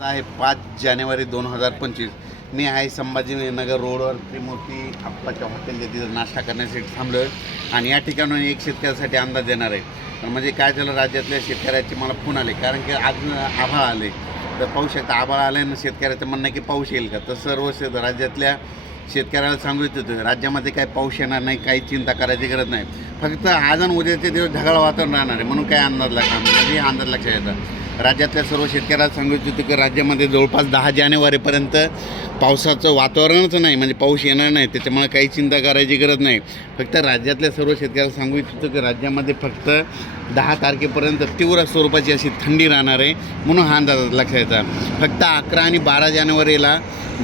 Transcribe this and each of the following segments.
आहे 5 जानेवारी 2025. मी आहे संभाजीनगर रोडवर त्रिमूर्ती आप्पाच्या हॉटेलच्या तिथं नाश्ता करण्यासाठी थांबलो आहे आणि या ठिकाणून एक शेतकऱ्यासाठी अंदाज देणार आहे. म्हणजे काय झालं, राज्यातल्या शेतकऱ्याचे मला फोन आले, कारण की आज आभाळ आले तर पाऊस शकता. आभाळ आलं ना, शेतकऱ्याचं म्हणणं आहे की पाऊस येईल का. तर सर्व राज्यातल्या शेतकऱ्याला सांगू इच्छितो, राज्यामध्ये काही पाऊस येणार नाही, काही चिंता करायची गरज नाही. फक्त आज आणि उद्याचे दिवस ढगाळ वातावरण राहणार आहे, म्हणून काय अंदाज म्हणजे अंदाज लक्षात येतात. राज्यातल्या सर्व शेतकऱ्याला सांगू इच्छितो की राज्यामध्ये जवळपास 10 जानेवारीपर्यंत पावसाचं वातावरणच नाही, म्हणजे पाऊस येणार नाही. त्याच्यामुळे काही चिंता करायची गरज नाही. फक्त राज्यातल्या सर्व शेतकऱ्याला सांगू इच्छितो की राज्यामध्ये फक्त 10 तारखेपर्यंत तीव्र स्वरूपाची अशी थंडी राहणार आहे, म्हणून हा अंदाज लक्षात येतात. फक्त 11 आणि 12 जानेवारीला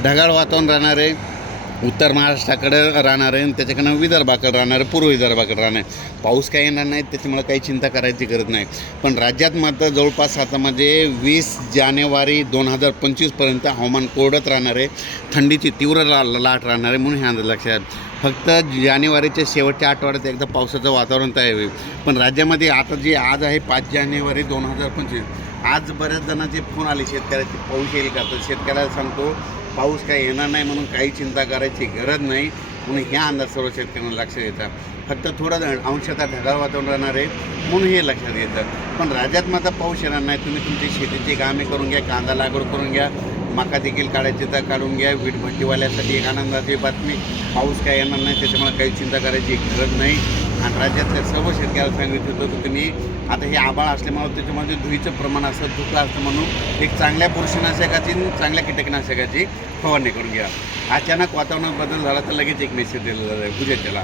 ढगाळ वातावरण राहणार आहे, उत्तर महाराष्ट्राकडे राहणार आहे आणि त्याच्याकडनं विदर्भाकडे राहणार आहे, पूर्व विदर्भाकडे राहणार आहे. पाऊस काही येणार नाही, त्याच्यामुळे काही चिंता करायची गरज नाही. पण राज्यात मात्र जवळपास आता म्हणजे 20 जानेवारी 2025पर्यंत हवामान कोरडत राहणार आहे, थंडीची तीव्र लाट राहणार आहे, म्हणून हे अंदाज लक्षात. फक्त जानेवारीच्या शेवटच्या आठवड्यात एकदा पावसाचं वातावरण तयार होईल. पण राज्यामध्ये आता जे आज आहे 5 जानेवारी 2025, आज बऱ्याच जणांचे फोन आले शेतकऱ्याचे, पाऊस येईल का. तर शेतकऱ्याला सांगतो पाऊस काही येणार नाही, म्हणून काही चिंता करायची गरज नाही, म्हणून ह्या अंदाज सर्व शेतकऱ्यांना लक्षात येतात. फक्त थोडं अंशतः ढगाळ वातावरण राहणार आहे, म्हणून हे लक्षात येतं. पण राज्यात मात्र पाऊस येणार नाही. तुम्ही तुमची शेतीची कामे करून घ्या, कांदा लागवड करून घ्या, मका देखील काढायची तर काढून घ्या. वीटभट्टीवाल्यासाठी एक आनंदाची बातमी, पाऊस काय येणार नाही, त्याच्यामुळे काही चिंता करायची गरज नाही. आणि राज्यातल्या सर्व शेतकऱ्याला सांगितलं होतं की तुम्ही आता हे आभाळ असल्यामुळे त्याच्यामध्ये धुळीचं प्रमाण असतं, धुकं असतं, म्हणून एक चांगल्या बुरशीनाशकाची चांगल्या कीटकनाशकाची फवारणी करून घ्या. अचानक वातावरणात बदल झाला तर लगेच एक मेसेज दिला जाईल उद्याच्याला.